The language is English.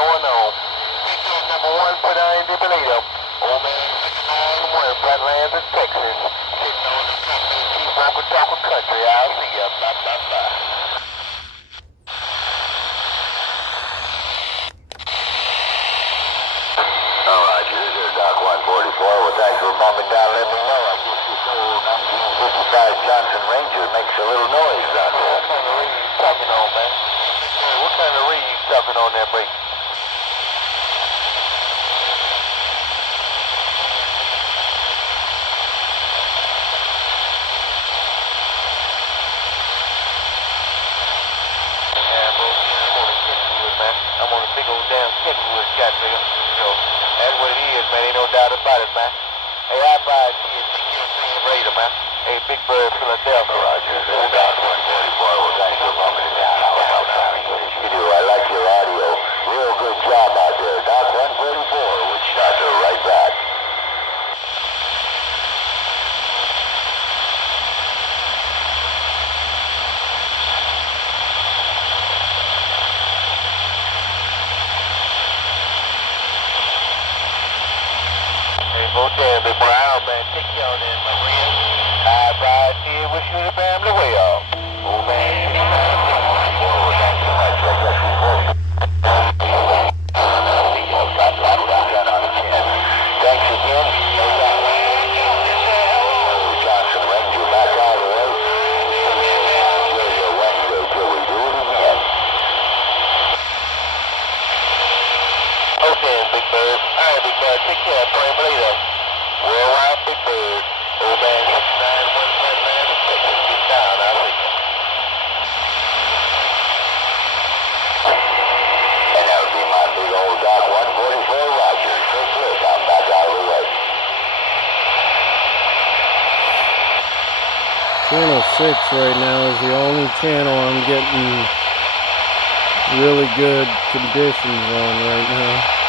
going on? Weekend number 1 for the Indibilito. Old man 691, Flat Lands, Texas. Sitting on the front of Chief Walker Talker Country. I'll see ya. Bye, bye, bye. All right, here's your Doc 144. Well, thanks for bumping down. Let me know. I guess this old 1955 Johnson Ranger makes a little noise out there. What kind of rig you talking on, man? Hey, what kind of rig you talking on there, break? I'm on a big old damn Kenwood shot, nigga. So, that's what it is, man. Ain't no doubt about it, man. Hey, I buy it to you. Take your thing later, man. Hey, Big Bird, Philadelphia. Roger. Old Doc 144. Well, thanks for bumping it down. You do. I like your audio. Real good job out there. Doc 144, which starts right back. Go down, Big Brown, man. Take care of them, my friend. I ride here, wish you the family well. Oh, man. Thanks so much. I guess we both. Thanks again. Johnson Ranger back out of the way. Enjoy your Wednesday till we do it again. Okay, Big Bird. All right, Big Bird. Take care. Pray later. Worldwide Big Bird. Old man 691 Flat Lands, Texas. Get down. I'll see you. And that would be my big old Doc 144 Roger. So close. I'm back out of the way. 1006 right now is the only channel I'm getting really good conditions on right now.